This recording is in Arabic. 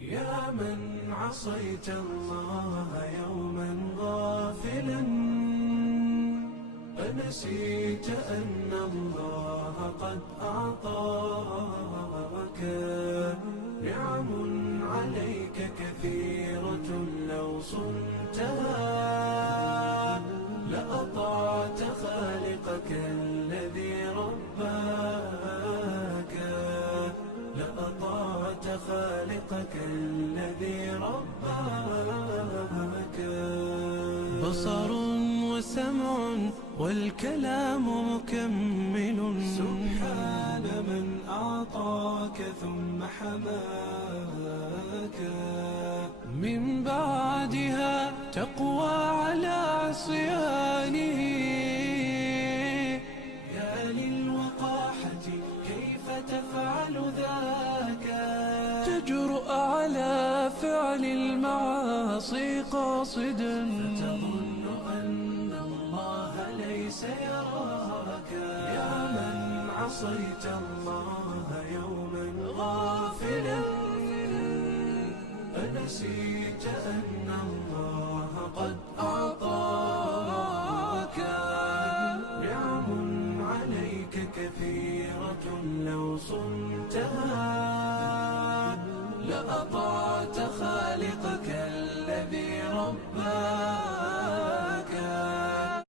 يا من عصيت الله يوما غافلا، أنسيت أن الله قد أعطاك نعم عليك كثيرة، لو صنتها لأطعت خالقك الذي رباك، لأطعت خالقك الذي رباك. بصر وسمع والكلام مكمل، سبحان من أعطاك ثم حماك. من بعدها تقوى على عصيانه، يا للوقاحة كيف تفعل ذاك؟ تجرؤ على فعل المعاصي قاصدا، فتظن أن الله ليس يراك. يا من عصيت الله يوما غافلا، أنسيت أن الله قد أعطاك نعم عليك كثيرة، لو صنتها لأطعت